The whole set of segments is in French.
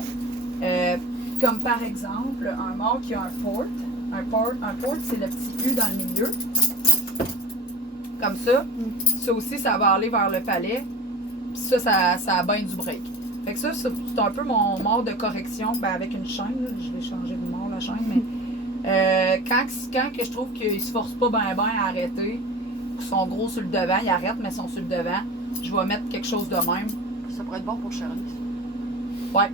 fond. Comme par exemple, un mort qui a un port. Un port, c'est le petit U dans le milieu. Comme ça. Ça aussi, ça va aller vers le palais. Puis ça a bien du break. Fait que ça, c'est un peu mon mort de correction. Ben, avec une chaîne, là, je l'ai changé de mort, la chaîne, mais quand que je trouve qu'ils se forcent pas bien à arrêter, qu'ils sont gros sur le devant, ils arrêtent, mais ils sont sur le devant, je vais mettre quelque chose de même. Ça pourrait être bon pour Charlie. Ouais.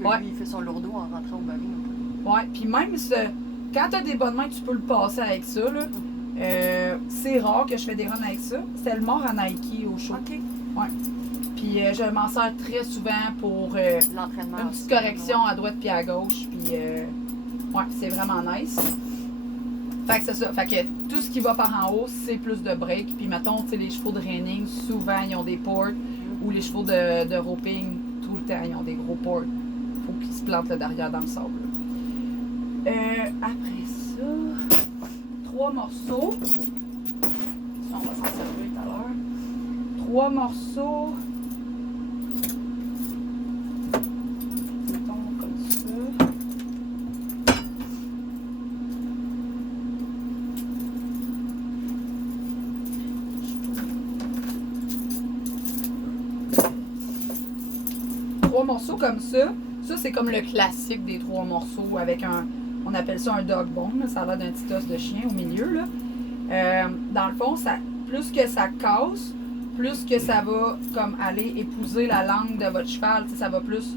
Parce que lui, il fait son lourdeau en rentrant au baril un peu. Ouais, puis même quand tu as des bonnes mains, tu peux le passer avec ça. Là. C'est rare que je fais des runs avec ça. C'était le mort à Nike au show. OK. Ouais. Puis je m'en sers très souvent pour l'entraînement. Une petite correction à droite puis à gauche. Puis ouais, c'est vraiment nice. Fait que c'est ça. Fait que tout ce qui va par en haut, c'est plus de break. Puis mettons, tu sais, les chevaux de reining, souvent ils ont des ports. Ou les chevaux de roping, tout le temps, ils ont des gros ports. Faut qu'ils se plantent là derrière dans le sable. Après ça, 3 morceaux. Ça, on va s'en servir tout à l'heure. 3 morceaux. Mettons comme ça. Trois morceaux comme ça. Ça, c'est comme le classique des 3 morceaux avec on appelle ça un dog bone. Là. Ça a l'air d'un petit os de chien au milieu. Là. Dans le fond, plus que ça casse, plus que ça va comme aller épouser la langue de votre cheval. Ça va plus.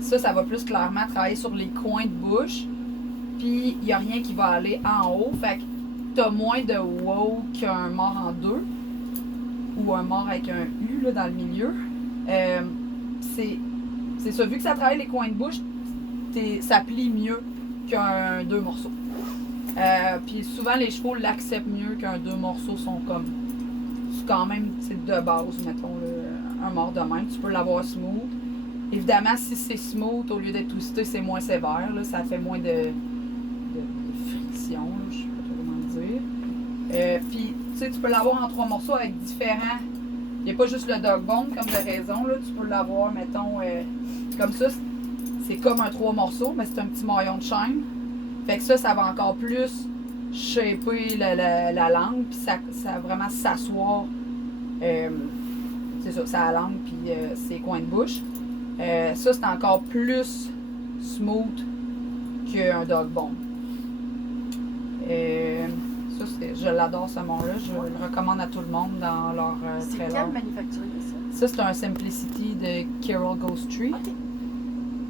Ça va plus clairement travailler sur les coins de bouche. Puis, il n'y a rien qui va aller en haut. Fait que tu as moins de wow qu'un mort en 2. Ou un mort avec un U là, dans le milieu. C'est ça. Vu que ça travaille les coins de bouche, ça plie mieux qu'un 2 morceaux. Puis souvent, les chevaux l'acceptent mieux qu'un 2 morceaux sont comme. C'est quand même de base, mettons, un mort de même. Tu peux l'avoir smooth. Évidemment, si c'est smooth, au lieu d'être twisté, c'est moins sévère. Là, ça fait moins de friction, là, je sais pas trop comment dire. Puis, tu sais, tu peux l'avoir en 3 morceaux avec différents. Il n'y a pas juste le dog bone comme de raison. Là. Tu peux l'avoir, mettons, comme ça. C'est comme un 3 morceaux, mais c'est un petit maillon de chaîne. Fait que ça va encore plus shaper la langue, puis ça va vraiment s'asseoir. C'est ça, sa langue, puis ses coins de bouche. Ça, c'est encore plus smooth qu'un dog bone. Ça, je l'adore ce mort-là. Je le recommande à tout le monde dans leur C'est trailer. quel manufacturier, ça? Ça, c'est un Simplicity de Carol Ghost Tree. OK.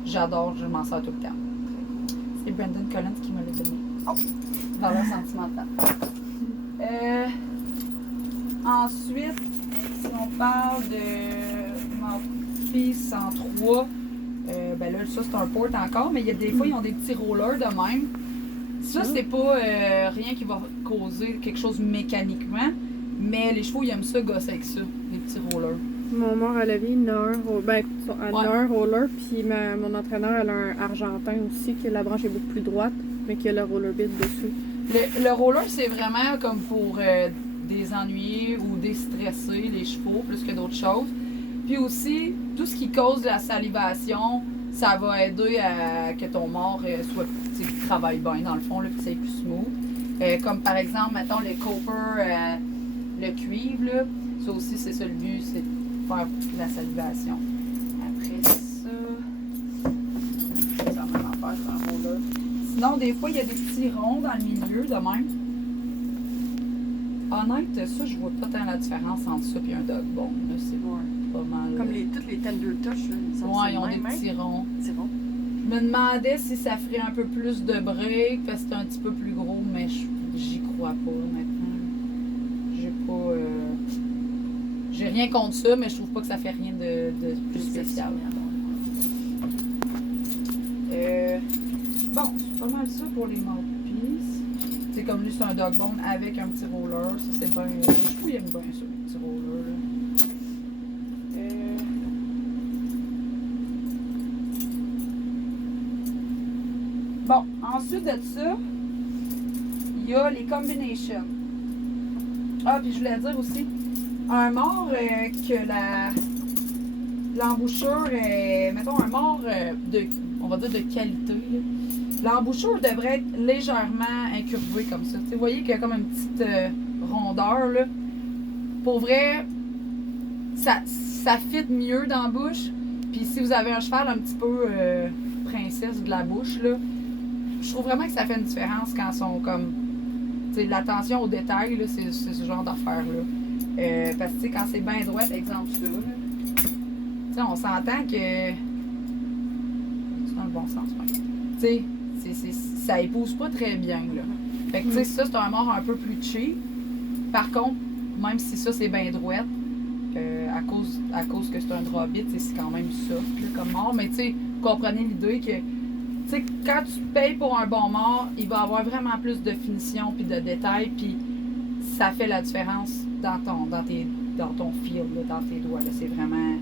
J'adore, je m'en sers tout le temps. C'est Brandon Collins qui me l'a donné. Oh. Valeur sentimentale. Ensuite, si on parle de Mouthpiece en 3, ben là, ça c'est un port encore, mais il y a des fois, ils ont des petits rollers de même. Ça, c'est pas rien qui va causer quelque chose mécaniquement, mais les chevaux, ils aiment ça, gosser avec ça, les petits rollers. Mon mort à la vie, il a un roller, puis mon entraîneur, elle a un argentin aussi, que la branche est beaucoup plus droite, mais qui a le roller bit dessus. Le roller, c'est vraiment comme pour désennuyer ou déstresser les chevaux plus que d'autres choses. Puis aussi, tout ce qui cause de la salivation, ça va aider à que ton mort travaille bien dans le fond, là, que c'est plus smooth. Comme par exemple, mettons le copper, le cuivre, là, ça aussi, c'est ça le but, c'est de faire de la salivation. Après ça, c'est la même affaire sur un roller. Sinon, des fois, il y a des petits ronds dans le milieu, de même. Honnête, ça, je vois pas tant la différence entre ça et un dog bone. C'est pas mal. Comme toutes les tenders touch, là. Ouais, ils ont des petits ronds. C'est bon. Je me demandais si ça ferait un peu plus de break, parce que c'est un petit peu plus gros, mais j'y crois pas, honnêtement. J'ai pas. J'ai rien contre ça, mais je trouve pas que ça fait rien de plus spécial. Bon, c'est pas mal ça pour les mouthpieces. C'est comme lui, c'est un dog bone avec un petit roller. Ça, c'est bien. Je trouve qu'il aime bien ça, les petits rollers. Là. Bon, ensuite de ça, il y a les combinations. Ah, puis je voulais dire aussi, un mort que l'embouchure est, mettons, un mort on va dire de qualité. L'embouchure devrait être légèrement incurvée comme ça. Vous voyez qu'il y a comme une petite rondeur. Là. Pour vrai, ça fit mieux dans la bouche. Puis si vous avez un cheval un petit peu princesse de la bouche, là, je trouve vraiment que ça fait une différence quand ils sont comme... L'attention aux détails, là, c'est ce genre d'affaires-là. Parce que quand c'est bien droit, exemple ça, là, on s'entend que... C'est dans le bon sens, ouais. Ça épouse pas très bien. Là. Fait que ça, c'est un mort un peu plus cheap. Par contre, même si ça, c'est bien droit, à cause que c'est un drop-it, c'est quand même soft là, comme mort. Mais vous comprenez l'idée que quand tu payes pour un bon mort, il va avoir vraiment plus de finition puis de détails, puis ça fait la différence dans ton feel, là, dans tes doigts. Là. C'est vraiment...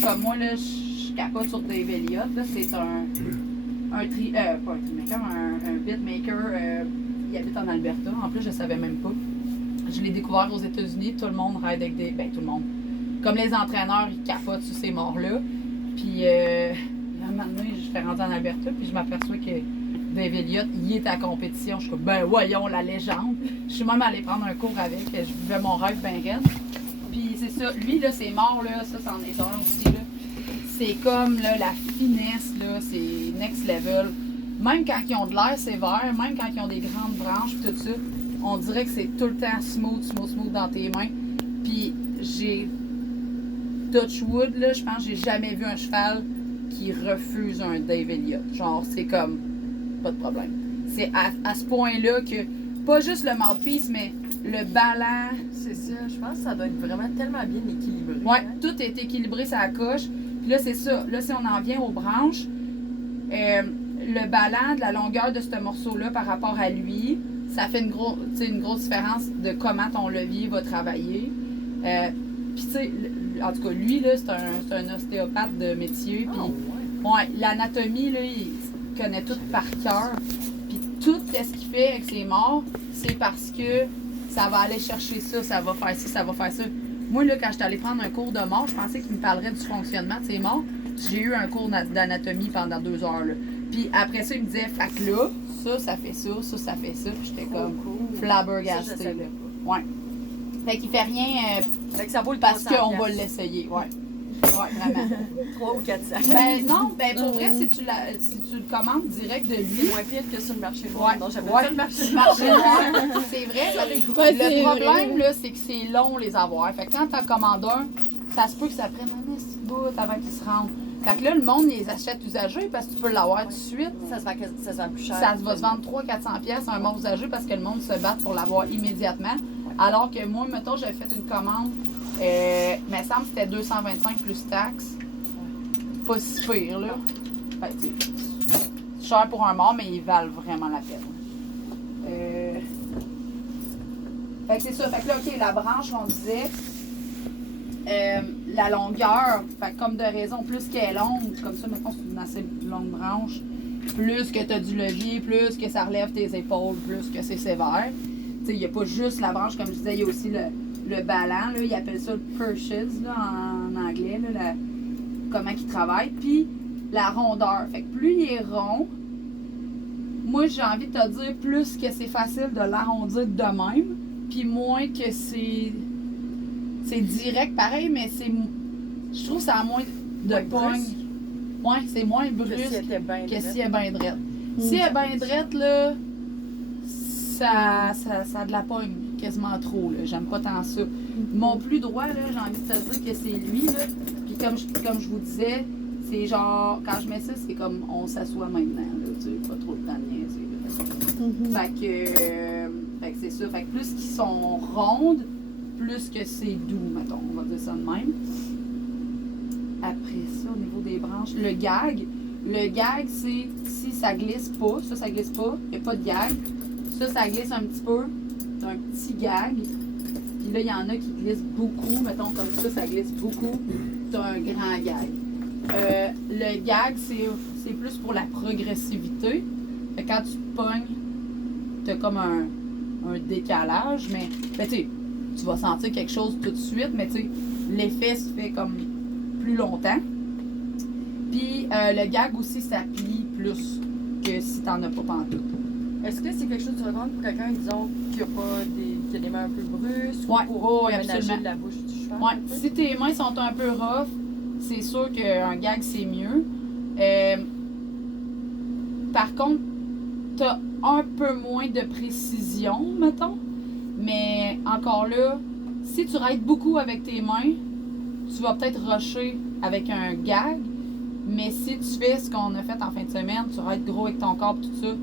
Comme moi, là, je capote sur Dave Elliott. C'est un beatmaker. Il habite en Alberta. En plus, je savais même pas. Je l'ai découvert aux États-Unis. Tout le monde ride avec des... Ben, tout le monde. Comme les entraîneurs, ils capotent sur ces morts-là. Puis... un moment donné, je fais rentrer en Alberta, puis je m'aperçois que Dave Elliott, il est à la compétition. Je suis comme, ben voyons, la légende. Je suis même allée prendre un cours avec. Je vivais mon rêve ben raide. Puis c'est ça. Lui, là, c'est mort, là. Ça, c'en est un aussi, là. C'est comme, là, la finesse, là. C'est next level. Même quand ils ont de l'air sévère, même quand ils ont des grandes branches, puis tout ça, on dirait que c'est tout le temps smooth dans tes mains. Puis j'ai... Touchwood, là, je pense que j'ai jamais vu un cheval qui refuse un Dave Elliott. Genre, c'est comme, pas de problème. C'est à ce point-là que, pas juste le mouthpiece, mais le ballon. C'est ça, je pense que ça doit être vraiment tellement bien équilibré. Ouais, tout est équilibré sur la coche. Puis là, c'est ça. Là, si on en vient aux branches, le ballon de la longueur de ce morceau-là par rapport à lui, ça fait une grosse différence de comment ton levier va travailler. Puis, tu sais, en tout cas, lui, là, c'est un ostéopathe de métier. Puis, ouais, l'anatomie, là, il connaît tout par cœur. Puis, tout ce qu'il fait avec ses morts, c'est parce que ça va aller chercher ça, ça va faire ci, ça va faire ça. Moi, là, quand j'étais allée prendre un cours de mort, je pensais qu'il me parlerait du fonctionnement de ses morts. J'ai eu un cours d'anatomie pendant 2 heures, là. Puis, après ça, il me disait, fait que là, ça fait ça, ça fait ça. Puis, j'étais comme flabbergastée, là. Ouais. Fait qu'il fait rien fait que ça vaut le parce qu'on va l'essayer, ouais. Ouais, vraiment. 3 ou 4 sacs. Ben non, ben pour vrai, si tu le commandes direct de lui. C'est moins pire que sur le marché noir. Ouais, non, j'avais ouais. pas le marché noir. C'est vrai. Le problème, là, c'est que c'est long les avoir. Fait que quand t'en commandes un, ça se peut que ça prenne un petit bout avant qu'ils se rendent. Fait que là, le monde les achète usagés parce que tu peux l'avoir tout de suite. Ça se vend plus cher. Ça va se vendre 300-400 pièces un mort usagé parce que le monde se bat pour l'avoir immédiatement. Alors que moi, mettons, j'avais fait une commande, il me semble que c'était 225 plus taxes. Pas si pire, là. Fait que, c'est cher pour un mort, mais ils valent vraiment la peine. Fait que c'est ça. Fait que là, OK, la branche, on disait, la longueur, fait que comme de raison, plus qu'elle est longue, comme ça, mettons, c'est une assez longue branche, plus que tu as du levier, plus que ça relève tes épaules, plus que c'est sévère. Il n'y a pas juste la branche, comme je disais, il y a aussi le ballon, là, ils appellent ça le purchase là, en anglais, là, comment ils travaillent, puis la rondeur. Fait que plus il est rond, moi j'ai envie de te dire plus que c'est facile de l'arrondir de même, puis moins que c'est direct, pareil, mais je trouve que ça a moins de pogne. Ouais, c'est moins brusque que si elle est bien drette. Si elle est bien drette, là, ça a de la pogne quasiment trop, là. J'aime pas tant ça. Mon plus droit, là, j'ai envie de te dire que c'est lui, là. Puis comme je vous disais, c'est genre, quand je mets ça, c'est comme on s'assoit maintenant, là, tu sais, pas trop de temps de niaiser, là. Fait que c'est ça. Fait que plus qu'ils sont rondes, plus que c'est doux, mettons, on va dire ça de même. Après ça, au niveau des branches, le gag, c'est si ça glisse pas, ça glisse pas, il n'y a pas de gag. Ça glisse un petit peu, c'est un petit gag. Puis là, il y en a qui glissent beaucoup, mettons comme ça glisse beaucoup, c'est un grand gag. Le gag, c'est plus pour la progressivité. Fait que quand tu pognes, t'as comme un décalage, mais ben, tu vas sentir quelque chose tout de suite, mais l'effet se fait comme plus longtemps. Puis le gag aussi, ça plie plus que si t'en as pas pantoute. Est-ce que c'est quelque chose que tu recommandes pour quelqu'un, disons, qui a des mains un peu brusques Ouais, pour oui, aménager absolument. la bouche du cheval? Ouais, un peu? si tes mains sont un peu rough, c'est sûr qu'un gag, c'est mieux. Par contre, t'as un peu moins de précision, mettons. Mais encore là, si tu rides beaucoup avec tes mains, tu vas peut-être rusher avec un gag. Mais si tu fais ce qu'on a fait en fin de semaine, tu rides gros avec ton corps et tout ça,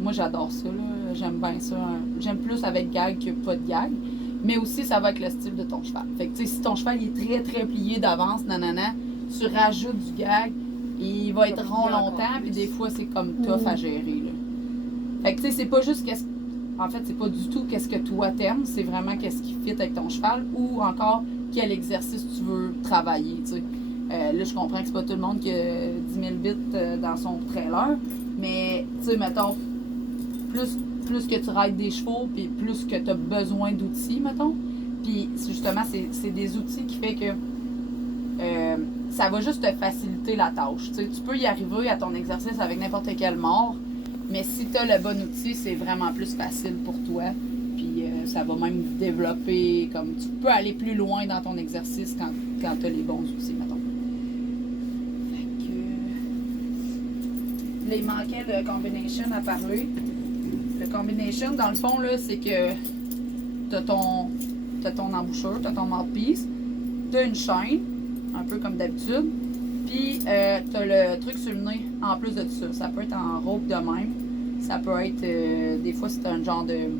moi j'adore ça, là. J'aime bien ça. J'aime plus avec gag que pas de gag. Mais aussi, ça va avec le style de ton cheval. Fait que, tu sais, si ton cheval il est très très plié d'avance, nanana, tu rajoutes du gag, il va être rond longtemps, puis des fois, c'est comme tough à gérer, là. Fait que, tu sais, c'est pas juste en fait, c'est pas du tout qu'est-ce que toi t'aimes, c'est vraiment qu'est-ce qui fit avec ton cheval ou encore quel exercice tu veux travailler, tu sais. Là, je comprends que c'est pas tout le monde qui a 10 000 bits dans son trailer, mais, tu sais, mettons, plus que tu rides des chevaux, puis plus que tu as besoin d'outils, mettons. Puis justement, c'est des outils qui fait que ça va juste te faciliter la tâche. T'sais, tu peux y arriver à ton exercice avec n'importe quel mort, mais si tu as le bon outil, c'est vraiment plus facile pour toi. Puis ça va même développer, comme tu peux aller plus loin dans ton exercice quand tu as les bons outils, mettons. Fait que, il manquait le combination à parler. Le combination, dans le fond, là, c'est que t'as ton embouchure, t'as ton mouthpiece, t'as une chaîne, un peu comme d'habitude, puis t'as le truc sur le nez en plus de ça. Ça peut être en robe de même, ça peut être, des fois c'est un genre de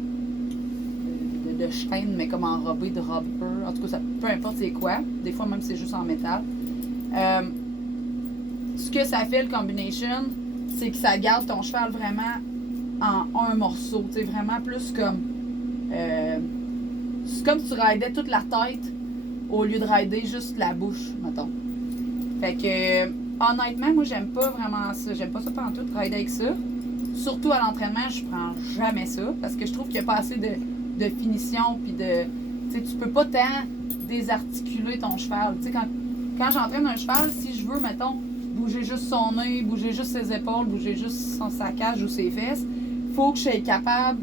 chaîne, mais comme enrobé de rubber, en tout cas, peu importe c'est quoi, des fois même c'est juste en métal. Ce que ça fait le combination, c'est que ça garde ton cheval vraiment en un morceau, tu sais, vraiment plus comme c'est comme si tu ridais toute la tête au lieu de rider juste la bouche, mettons. Fait que honnêtement, moi j'aime pas vraiment ça, j'aime pas ça pantoute rider avec ça. Surtout à l'entraînement, je prends jamais ça parce que je trouve qu'il n'y a pas assez de finition puis de, tu sais, tu peux pas tant désarticuler ton cheval. Tu sais, quand j'entraîne un cheval, si je veux, mettons, bouger juste son nez, bouger juste ses épaules, bouger juste sa cage ou ses fesses, faut que je sois capable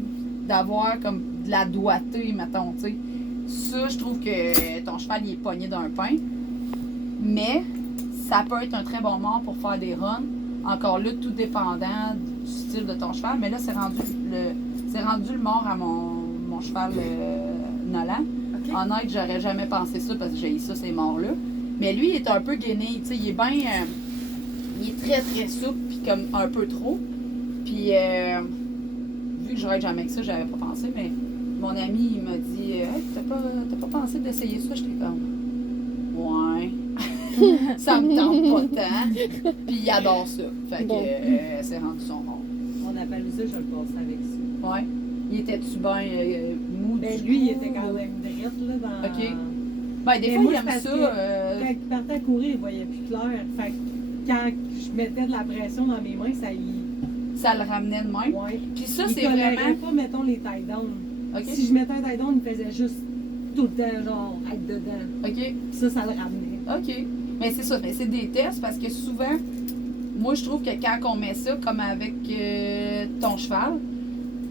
d'avoir comme de la doigté, mettons, tu sais. Ça, je trouve que ton cheval, il est pogné d'un pain. Mais ça peut être un très bon mort pour faire des runs. Encore là, tout dépendant du style de ton cheval. Mais là, c'est rendu le mort à mon cheval Nolan. Okay. Honnête, j'aurais jamais pensé ça parce que j'ai eu ça, ces morts-là. Mais lui, il est un peu gainé, tu sais, il est bien... il est très, très souple, puis comme un peu trop. Puis, vu que j'aurais jamais que ça, j'avais pas pensé, mais mon ami, il m'a dit « Hey, t'as pas pensé d'essayer ça? » J'étais comme « Ouais. » Ça me tente pas tant. Puis il adore ça. Fait que c'est rendu son nom. On appelle ça, je le passais avec ça. Ouais. Il était-tu bien mou? Ben lui, il était quand même drette, là, dans... OK. Ben, des Mais fois, moi, il c'est aime parce ça. que Quand il partait à courir, il voyait plus clair. Fait que quand je mettais de la pression dans mes mains, ça y... Ça le ramenait de même. Ouais. Puis ça, Il c'est tolérait vraiment. pas, mettons, les tie down. OK. Si je mettais un tie down, il faisait juste tout le temps, genre, être dedans. OK. Puis ça le ramenait. OK. Mais c'est ça. Mais c'est des tests parce que souvent, moi, je trouve que quand on met ça, comme avec ton cheval,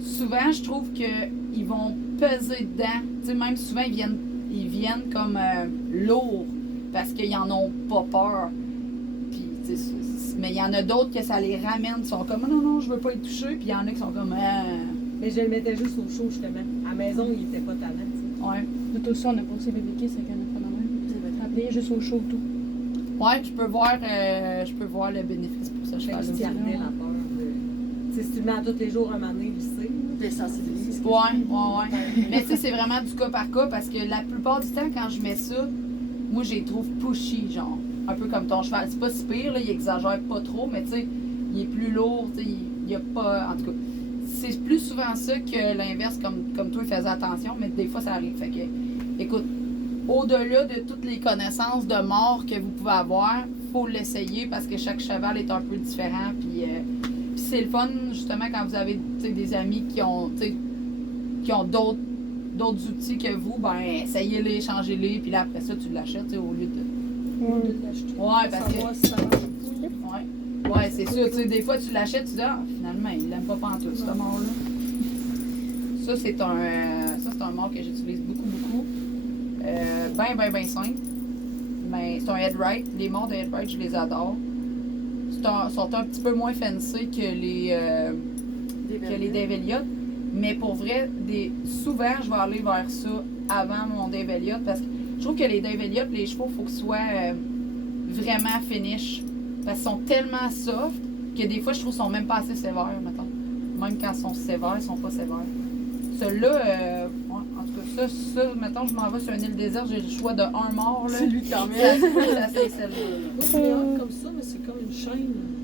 souvent, je trouve qu'ils vont peser dedans. Tu sais, même souvent, ils viennent comme lourds parce qu'ils en ont pas peur. Puis, tu sais, mais il y en a d'autres que ça les ramène. Ils sont comme, non, je veux pas y toucher. Puis il y en a qui sont comme, Mais je le mettais juste au chaud, justement. À la maison, il était pas talent, tu sais. ouais. De tout ça, on a passé bébé kiss avec un enfant dans même. Ça va être appelé juste au chaud tout. Ouais, je peux voir le bénéfice pour ce Fait que cheval. je gardais la peur de... Tu sais, si tu le mets à tous les jours, un moment donné, il sait. Des sensibilités. Ouais. Mais tu sais, c'est vraiment du cas par cas parce que la plupart du temps, quand je mets ça, moi, je les trouve pushy, genre. Un peu comme ton cheval. C'est pas si pire, là, il exagère pas trop, mais tu sais, il est plus lourd, tu sais, il y a pas. En tout cas, c'est plus souvent ça que l'inverse, comme toi, faisais attention, mais des fois, ça arrive. Fait que, écoute, au-delà de toutes les connaissances de mort que vous pouvez avoir, faut l'essayer parce que chaque cheval est un peu différent. Puis c'est le fun, justement, quand vous avez des amis qui ont d'autres outils que vous, ben essayez-les, changez-les, puis là, après ça, tu l'achètes au lieu de l'acheter. Ouais, parce que Ouais, c'est sûr. Tu sais, des fois, tu l'achètes, tu dis, ah, finalement, il l'aime pas pantoute, ce mort-là. Ça, c'est un mort que j'utilise beaucoup. Ben simple. Mais c'est un headwright. Les morts de headwright, je les adore. Sont un petit peu moins fancy que les Dave Elliott. Mais pour vrai, souvent, je vais aller vers ça avant mon Dave Elliott parce que je trouve que les Dave Elliott, les chevaux, il faut qu'ils soient vraiment finish. Parce qu'ils sont tellement soft que des fois, je trouve qu'ils sont même pas assez sévères, mettons. Même quand ils sont sévères, ils sont pas sévères. Celui-là, en tout cas, ça, mettons, je m'en vais sur une île déserte, j'ai le choix de un mort. Là. C'est lui quand même. Ça, c'est celle-là. C'est hot comme ça, mais c'est comme une chaîne.